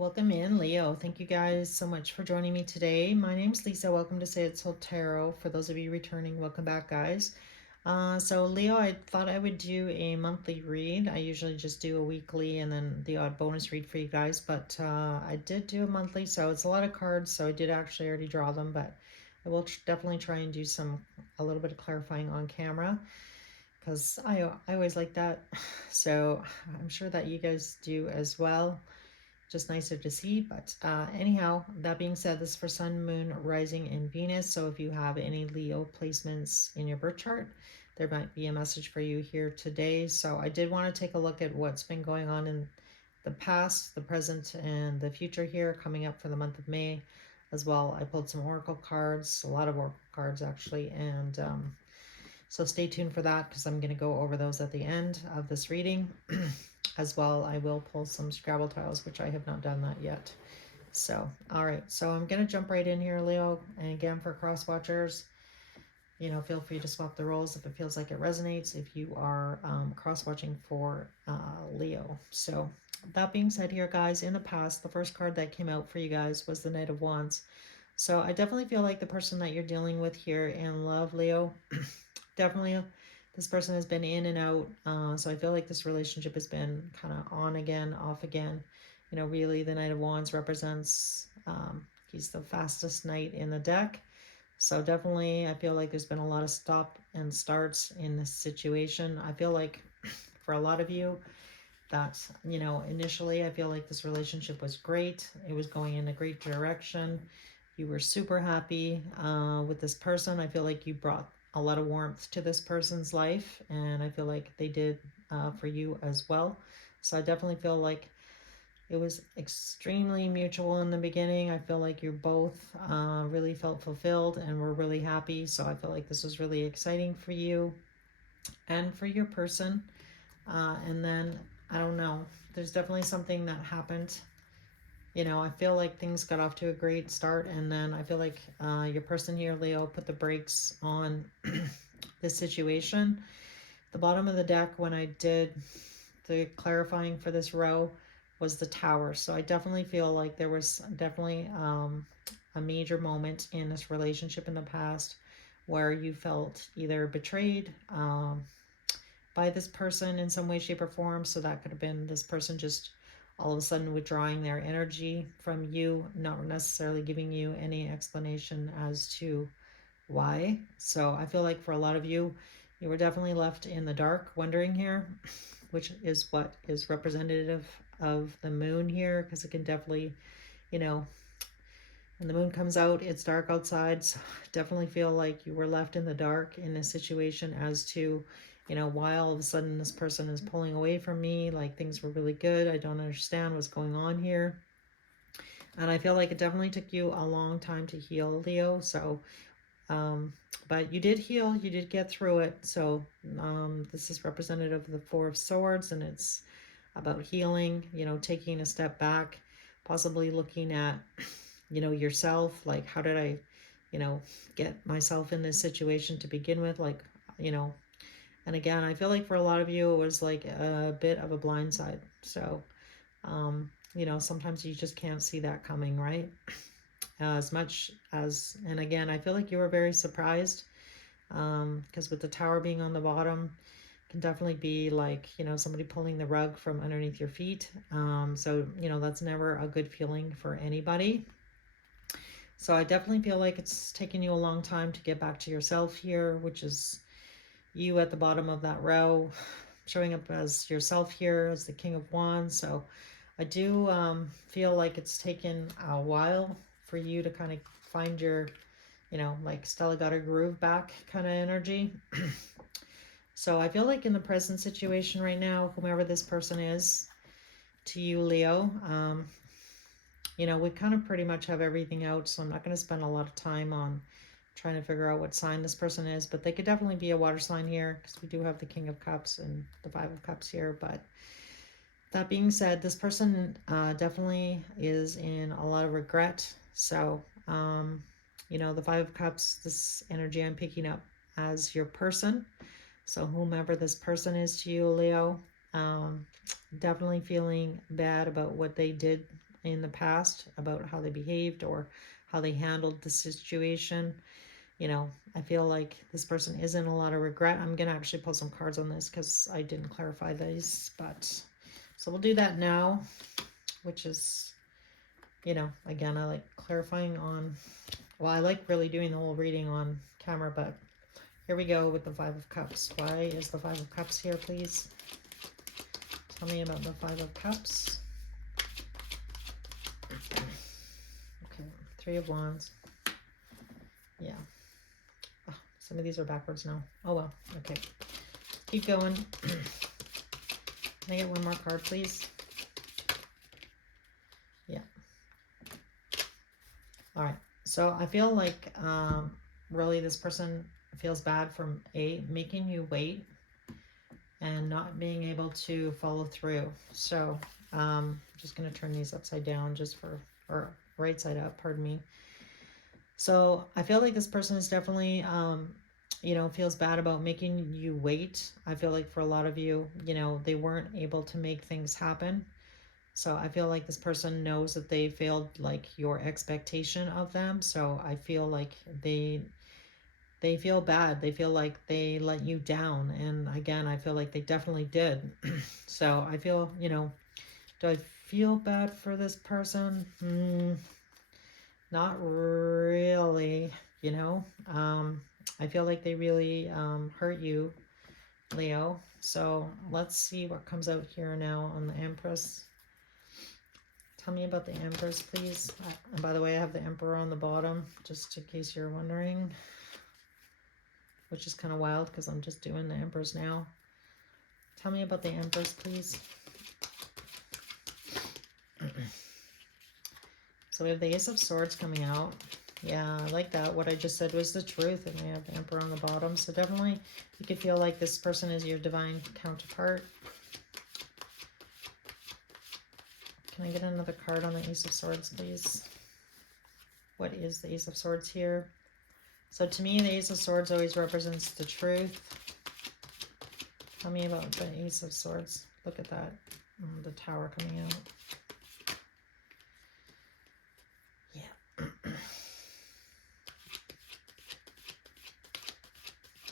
Welcome in, Leo. Thank you guys so much for joining me today. My name's Lisa. Welcome to Say It's Soul Tarot. For those of you returning, welcome back, guys. So, Leo, I thought I would do a monthly read. I usually just do a weekly and then the odd bonus read for you guys, but I did do a monthly, so it's a lot of cards, so I did actually already draw them, but I will definitely try and do a little bit of clarifying on camera because I always like that. So, I'm sure that you guys do as well, just nicer to see. But anyhow, that being said, this is for Sun, Moon, Rising, and Venus. So if you have any Leo placements in your birth chart, there might be a message for you here today. So I did want to take a look at what's been going on in the past, the present, and the future here coming up for the month of May as well. I pulled some oracle cards, a lot of oracle cards actually, and so stay tuned for that because I'm going to go over those at the end of this reading. As well, I will pull some Scrabble tiles, which I have not done that yet. So, all right. So I'm going to jump right in here, Leo. And again, for cross watchers, feel free to swap the roles if it feels like it resonates, if you are cross watching for Leo. So that being said here, guys, in the past, the first card that came out for you guys was the Knight of Wands. So I definitely feel like the person that you're dealing with here in love, Leo, definitely this person has been in and out. So I feel like this relationship has been kind of on again, off again. Really the Knight of Wands represents, he's the fastest knight in the deck. So definitely I feel like there's been a lot of stop and starts in this situation. I feel like for a lot of you that, initially I feel like this relationship was great. It was going in a great direction. You were super happy with this person. I feel like you brought a lot of warmth to this person's life, and I feel like they did for you as well. So I definitely feel like it was extremely mutual in the beginning. I feel like you both really felt fulfilled and were really happy. So I feel like this was really exciting for you and for your person. And then, I don't know, there's definitely something that happened. I feel like things got off to a great start, and then I feel like your person here, Leo, put the brakes on this situation. The bottom of the deck, when I did the clarifying for this row, was the Tower. So I definitely feel like there was definitely a major moment in this relationship in the past where you felt either betrayed by this person in some way, shape, or form. So that could have been this person just all of a sudden withdrawing their energy from you, not necessarily giving you any explanation as to why. So I feel like for a lot of you, you were definitely left in the dark wondering here, which is what is representative of the moon here, because it can definitely, when the moon comes out, it's dark outside. So definitely feel like you were left in the dark in a situation as to, why all of a sudden this person is pulling away from me, like things were really good. I don't understand what's going on here. And I feel like it definitely took you a long time to heal, Leo. So, but you did heal, you did get through it. So this is representative of the Four of Swords, and it's about healing, taking a step back, possibly looking at, yourself, like how did I, get myself in this situation to begin with, like, and again, I feel like for a lot of you, it was like a bit of a blindside. So, sometimes you just can't see that coming, right? As much as, and again, I feel like you were very surprised because with the Tower being on the bottom, can definitely be like, somebody pulling the rug from underneath your feet. So, that's never a good feeling for anybody. So I definitely feel like it's taken you a long time to get back to yourself here, which is you at the bottom of that row, showing up as yourself here as the King of Wands. So I do feel like it's taken a while for you to kind of find your, like Stella got her groove back kind of energy. So I feel like in the present situation right now, whomever this person is to you, Leo, we kind of pretty much have everything out. So I'm not going to spend a lot of time on trying to figure out what sign this person is, but they could definitely be a water sign here because we do have the King of Cups and the Five of Cups here. But that being said, this person definitely is in a lot of regret. So, the Five of Cups, this energy I'm picking up as your person. So whomever this person is to you, Leo, definitely feeling bad about what they did in the past about how they behaved or how they handled the situation. You know, I feel like this person is in a lot of regret. I'm going to actually pull some cards on this because I didn't clarify these, but so we'll do that now, which is, you know, again, I like clarifying on, well, I like really doing the whole reading on camera, but here we go with the Five of Cups. Why is the Five of Cups here, please? Tell me about the Five of Cups. Okay, Three of Wands. Yeah. Oh, some of these are backwards now. Oh well, okay. Keep going. Can I get one more card, please? Yeah. All right. So I feel like really this person feels bad for making you wait and not being able to follow through. So I'm just going to turn these upside down just for, or right side up, pardon me. So I feel like this person is definitely, you know, feels bad about making you wait. I feel like for a lot of you, you know, they weren't able to make things happen. So I feel like this person knows that they failed like your expectation of them. So I feel like they feel bad. They feel like they let you down. And again, I feel like they definitely did. So I feel, you know, do I feel bad for this person? Not really, you know. I feel like they really hurt you, Leo. So let's see what comes out here now on the Empress. Tell me about the Empress, please. And by the way, I have the Emperor on the bottom, just in case you're wondering, which is kind of wild because I'm just doing the Empress now. Tell me about the Empress, please. So we have the Ace of Swords coming out. Yeah, I like that. What I just said was the truth, and we have the Emperor on the bottom. So definitely you could feel like this person is your divine counterpart. Can I get another card on the Ace of Swords, please? What is the Ace of Swords here? So to me, the Ace of Swords always represents the truth. Tell me about the Ace of Swords. Look at that. The Tower coming out. Yeah.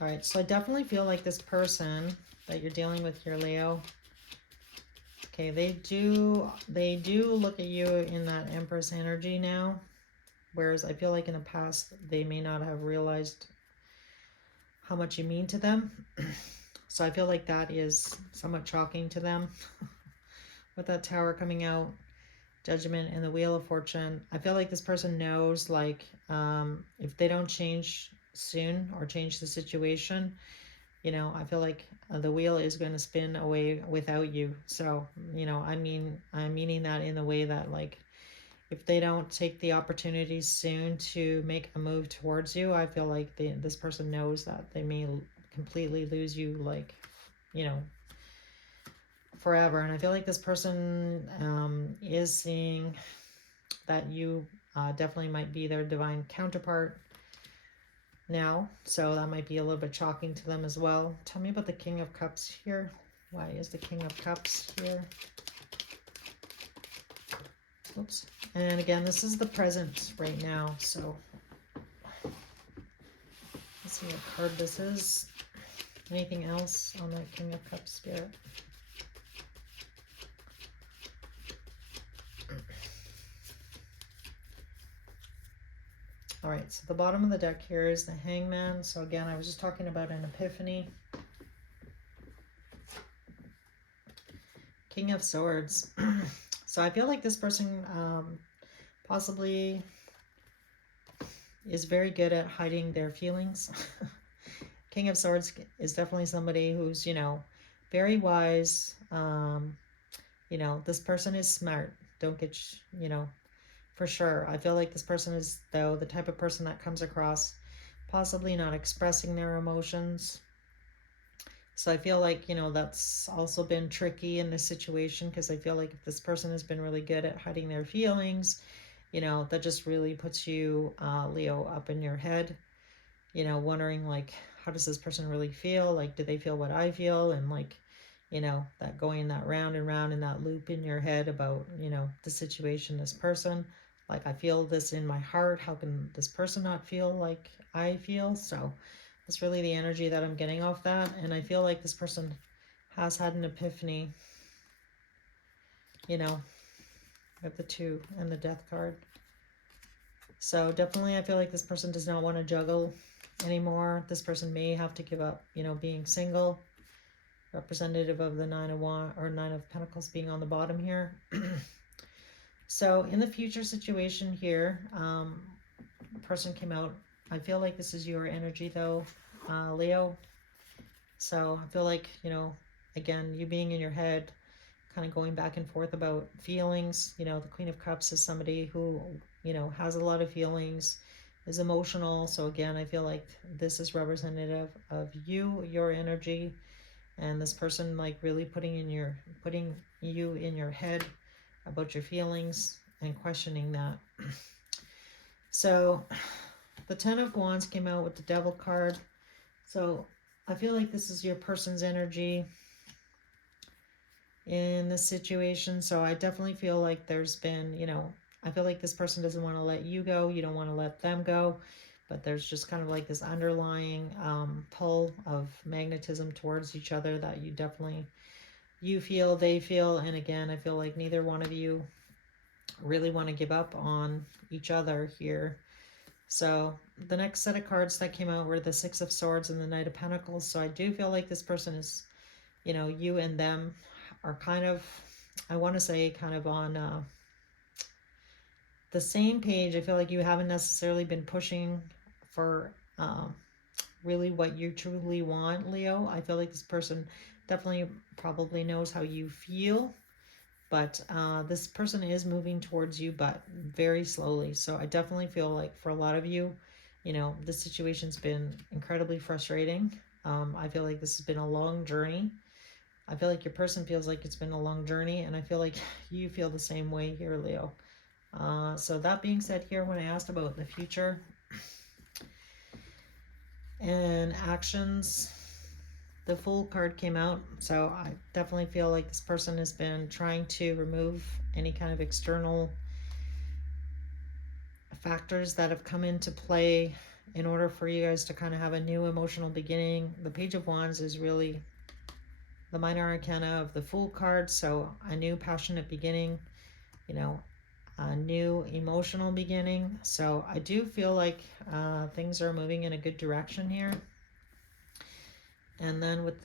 All right, so I definitely feel like this person that you're dealing with here, Leo, okay, they do look at you in that Empress energy now, whereas I feel like in the past they may not have realized how much you mean to them. So I feel like that is somewhat shocking to them. With that Tower coming out, Judgment, and the Wheel of Fortune, I feel like this person knows, like, if they don't change soon or change the situation, you know, I feel like the wheel is going to spin away without you. So, you know, I'm meaning that in the way that, like, if they don't take the opportunity soon to make a move towards you, I feel like this person knows that they may completely lose you, like, you know, forever. And I feel like this person is seeing that you definitely might be their divine counterpart now, so that might be a little bit shocking to them as well. Tell me about the King of Cups here. Why is the King of Cups here? Oops. And again, this is the present right now, so let's see what card this is. Anything else on that King of Cups spirit? All right, so the bottom of the deck here is the Hangman. So again, I was just talking about an epiphany. King of Swords. So I feel like this person possibly is very good at hiding their feelings. King of Swords is definitely somebody who's, you know, very wise. You know, this person is smart. Don't get, you know, for sure. I feel like this person is, though, the type of person that comes across possibly not expressing their emotions. So I feel like, you know, that's also been tricky in this situation, because I feel like if this person has been really good at hiding their feelings, you know, that just really puts you, Leo, up in your head, you know, wondering, like, how does this person really feel? Like, do they feel what I feel? And, like, that going that round and round in that loop in your head about, the situation, this person. Like, I feel this in my heart. How can this person not feel like I feel? So that's really the energy that I'm getting off that. And I feel like this person has had an epiphany, with the 2 and the Death card. So definitely I feel like this person does not want to juggle anymore. This person may have to give up, being single. Representative of the 9 of Wands or 9 of Pentacles being on the bottom here. So in the future situation here, person came out. I feel like this is your energy though, Leo. So I feel like, again, you being in your head, kind of going back and forth about feelings. The Queen of Cups is somebody who, has a lot of feelings, is emotional. So again, I feel like this is representative of you, your energy, and this person like really putting you in your head about your feelings and questioning that. So the 10 of Wands came out with the Devil card. So I feel like this is your person's energy in this situation. So I definitely feel like there's been, I feel like this person doesn't want to let you go. You don't want to let them go. But there's just kind of like this underlying pull of magnetism towards each other that you feel, they feel. And again, I feel like neither one of you really want to give up on each other here. So the next set of cards that came out were the 6 of Swords and the Knight of Pentacles. So I do feel like this person is, you and them are kind of, I want to say, kind of on the same page. I feel like you haven't necessarily been pushing for really what you truly want, Leo. I feel like this person definitely probably knows how you feel, but this person is moving towards you, but very slowly. So I definitely feel like for a lot of you, this situation's been incredibly frustrating. I feel like this has been a long journey. I feel like your person feels like it's been a long journey, and I feel like you feel the same way here, Leo. So that being said here, when I asked about the future and actions, the Fool card came out. So I definitely feel like this person has been trying to remove any kind of external factors that have come into play in order for you guys to kind of have a new emotional beginning. The Page of Wands is really the minor arcana of the Fool card. So a new passionate beginning, a new emotional beginning. So I do feel like things are moving in a good direction here. And then with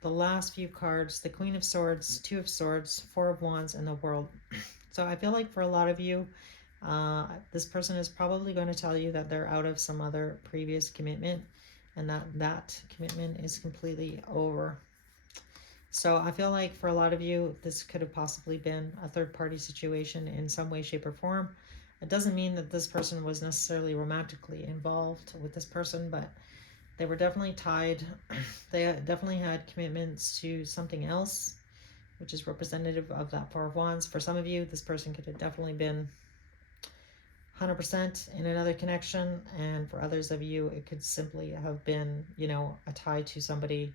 the last few cards, the Queen of Swords, 2 of Swords, 4 of Wands, and the World. So I feel like for a lot of you, this person is probably going to tell you that they're out of some other previous commitment, and that commitment is completely over. So I feel like for a lot of you, this could have possibly been a third-party situation in some way, shape, or form. It doesn't mean that this person was necessarily romantically involved with this person, but they were definitely tied. They definitely had commitments to something else, which is representative of that 4 of Wands. For some of you, this person could have definitely been 100% in another connection, and for others of you, it could simply have been, a tie to somebody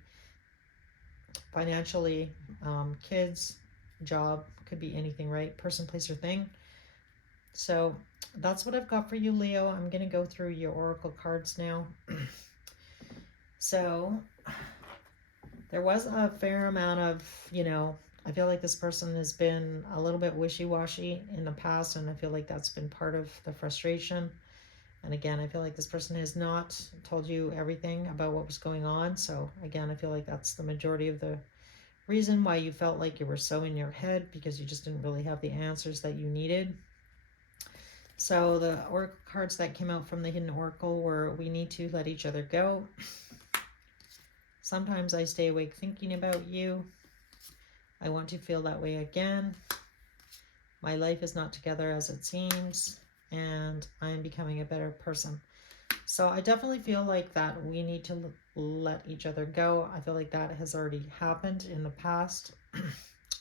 financially, kids, job, could be anything, right? Person, place, or thing. So that's what I've got for you, Leo. I'm going to go through your oracle cards now. So there was a fair amount of, I feel like this person has been a little bit wishy-washy in the past, and I feel like that's been part of the frustration. And again, I feel like this person has not told you everything about what was going on. So again, I feel like that's the majority of the reason why you felt like you were so in your head, because you just didn't really have the answers that you needed. So the oracle cards that came out from the Hidden Oracle were, we need to let each other go. Sometimes I stay awake thinking about you. I want to feel that way again. My life is not together as it seems, and I am becoming a better person. So I definitely feel like that we need to let each other go. I feel like that has already happened in the past.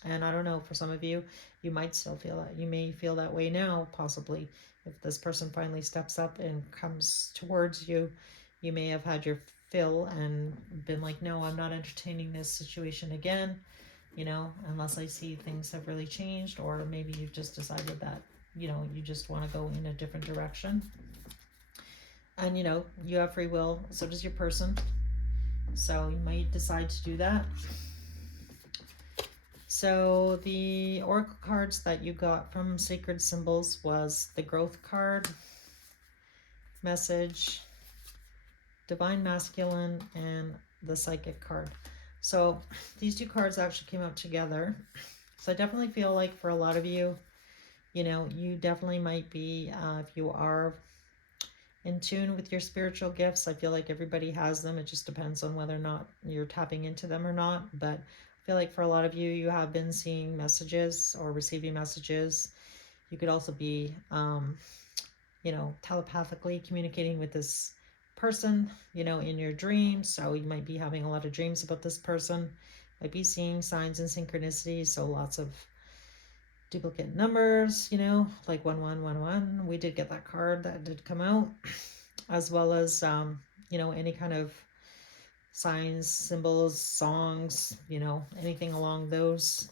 And I don't know, for some of you, you might still feel that. You may feel that way now, possibly. If this person finally steps up and comes towards you, you may have had your fill and been like, no, I'm not entertaining this situation again. you know, unless I see things have really changed, or maybe you've just decided that, you know, you just want to go in a different direction. And, you know, you have free will, so does your person. So you might decide to do that. So the oracle cards that you got from Sacred Symbols was the Growth card, Message, Divine Masculine, and the Psychic card. So these two cards actually came out together. So I definitely feel like for a lot of you, you know, you definitely might be, if you are in tune with your spiritual gifts, I feel like everybody has them. It just depends on whether or not you're tapping into them or not. But I feel like for a lot of you, you have been seeing messages or receiving messages. You could also be, you know, telepathically communicating with this person, you know, in your dreams. So you might be having a lot of dreams about this person, might be seeing signs and synchronicities. So lots of duplicate numbers, you know, like 1111. We did get that card, that did come out, as well as, you know, any kind of signs, symbols, songs, you know, anything along those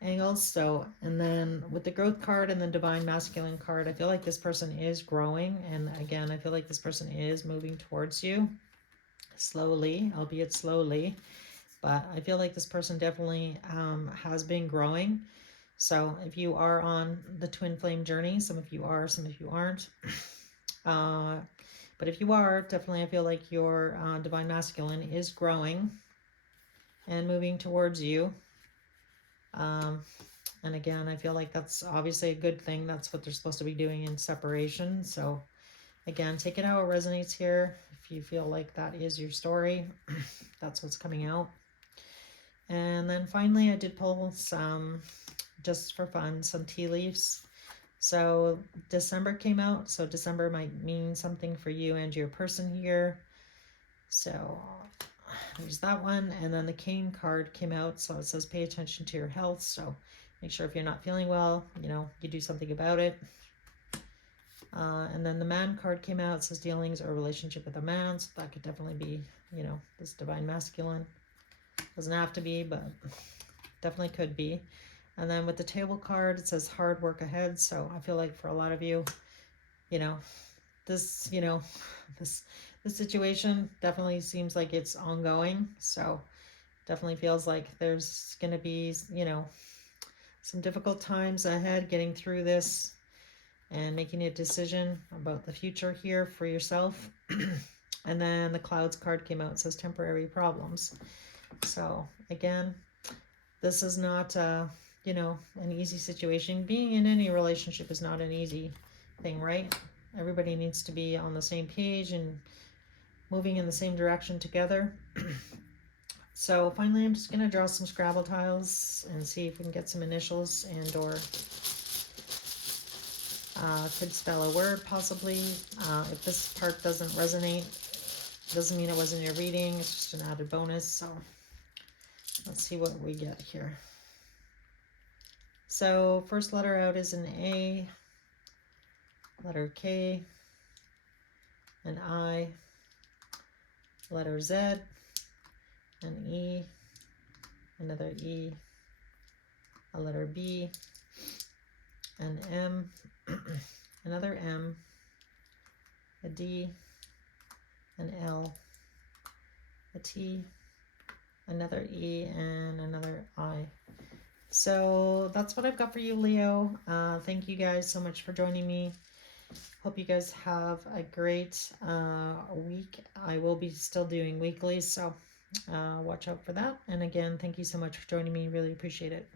angles. So, and then with the Growth card and the Divine Masculine card, I feel like this person is growing. And again, I feel like this person is moving towards you slowly, albeit slowly. But I feel like this person definitely has been growing. So if you are on the twin flame journey, some of you are, some of you aren't. But if you are, definitely I feel like your Divine Masculine is growing and moving towards you. And again, I feel like that's obviously a good thing. That's what they're supposed to be doing in separation. So again, take it how it resonates here. If you feel like that is your story, that's what's coming out. And then finally, I did pull some, just for fun, some tea leaves. So December came out. So December might mean something for you and your person here. So there's that one. And then the Cane card came out. So it says pay attention to your health. So make sure if you're not feeling well, you know, you do something about it. And then the Man card came out. It says dealings or relationship with a man. So that could definitely be, you know, this Divine Masculine. Doesn't have to be, but definitely could be. And then with the Table card, it says hard work ahead. So I feel like for a lot of you, you know, this, you know, this situation definitely seems like it's ongoing. So definitely feels like there's going to be, you know, some difficult times ahead getting through this and making a decision about the future here for yourself. And then the Clouds card came out. It says temporary problems. So again, this is not, you know, an easy situation. Being in any relationship is not an easy thing, right? Everybody needs to be on the same page and moving in the same direction together. So finally, I'm just going to draw some Scrabble tiles and see if we can get some initials and or could spell a word possibly. If this part doesn't resonate, doesn't mean it wasn't your reading. It's just an added bonus. So let's see what we get here. So first letter out is an A, letter K, an I, letter Z, an E, another E, a letter B, an M, another M, a D, an L, a T, another E, and another I. So that's what I've got for you, Leo. Thank you guys so much for joining me. Hope you guys have a great week. I will be still doing weeklies, so watch out for that. And again, thank you so much for joining me. Really appreciate it.